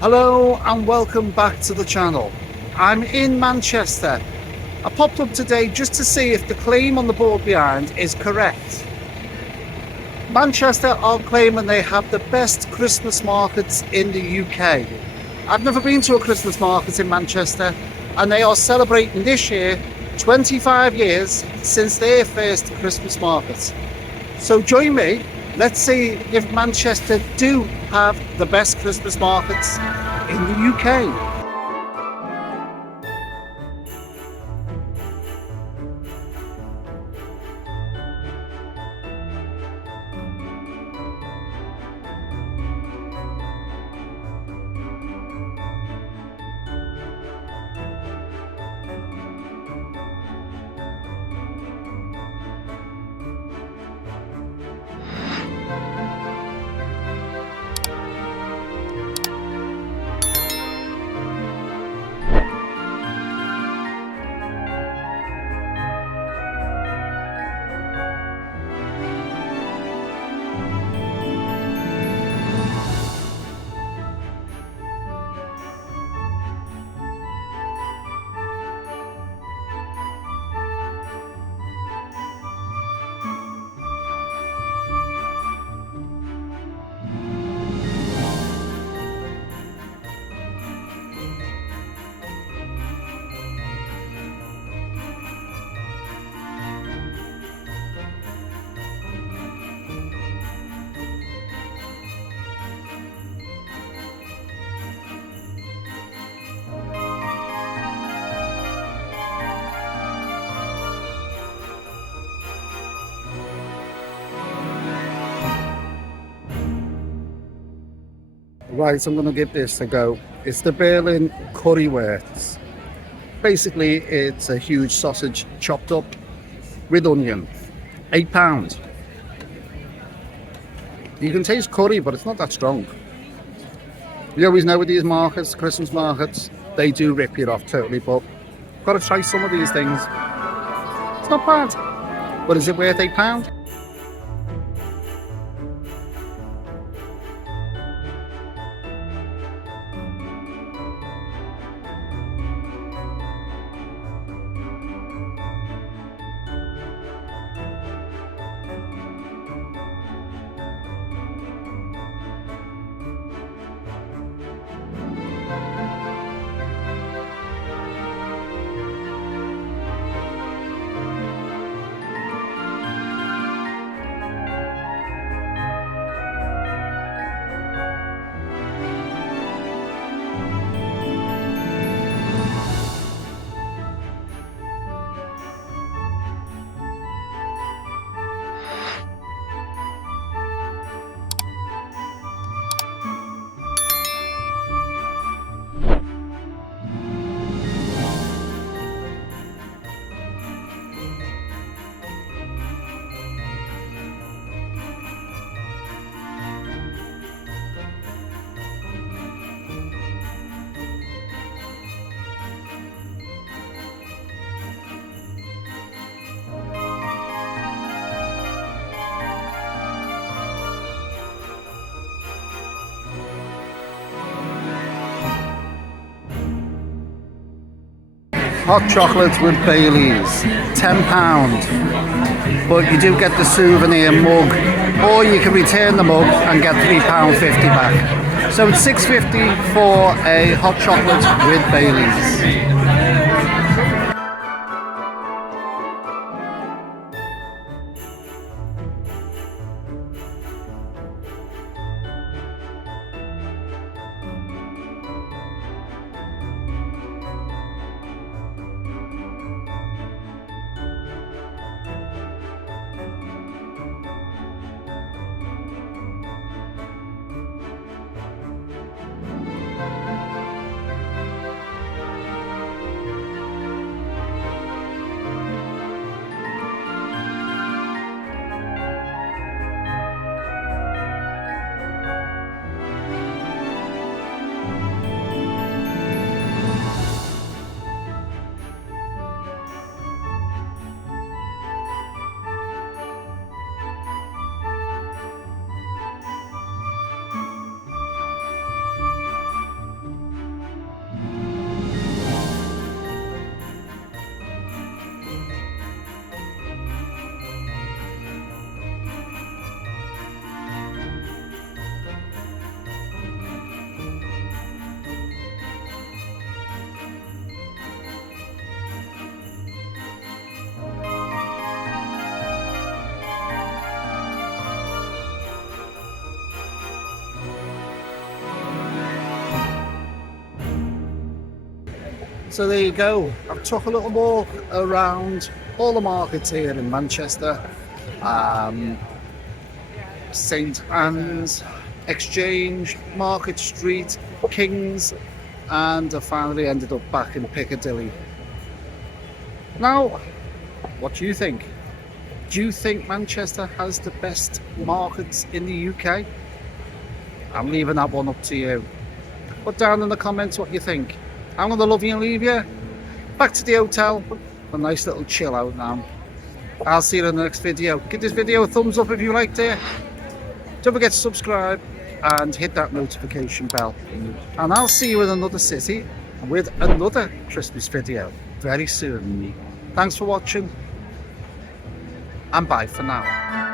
Hello and welcome back to the channel. I'm in Manchester. I popped up today just to see if the claim on the board behind is correct. Manchester are claiming they have the best Christmas markets in the UK. I've never been to a Christmas market in Manchester, and they are celebrating this year 25 years since their first Christmas market. So join me, let's see if Manchester do have the best Christmas markets in the UK. Right, I'm going to give this a go. It's the Berlin currywurst. Basically, it's a huge sausage chopped up with onion. £8. You can taste curry, but it's not that strong. You always know with these markets, Christmas markets, they do rip you off totally, but got to try some of these things. It's not bad. But is it worth £8? Hot chocolate with Baileys, £10. But you do get the souvenir mug, or you can return the mug and get £3.50 back. So it's £6.50 for a hot chocolate with Baileys. So there you go. I've took a little walk around all the markets here in Manchester. St Anne's, Exchange, Market Street, King's, and I finally ended up back in Piccadilly. Now, what do you think? Do you think Manchester has the best markets in the UK? I'm leaving that one up to you. Put down in the comments what you think. I'm going to love you and leave you. Back to the hotel. A nice little chill out now. I'll see you in the next video. Give this video a thumbs up if you liked it. Don't forget to subscribe and hit that notification bell. And I'll see you in another city with another Christmas video very soon. Thanks for watching and bye for now.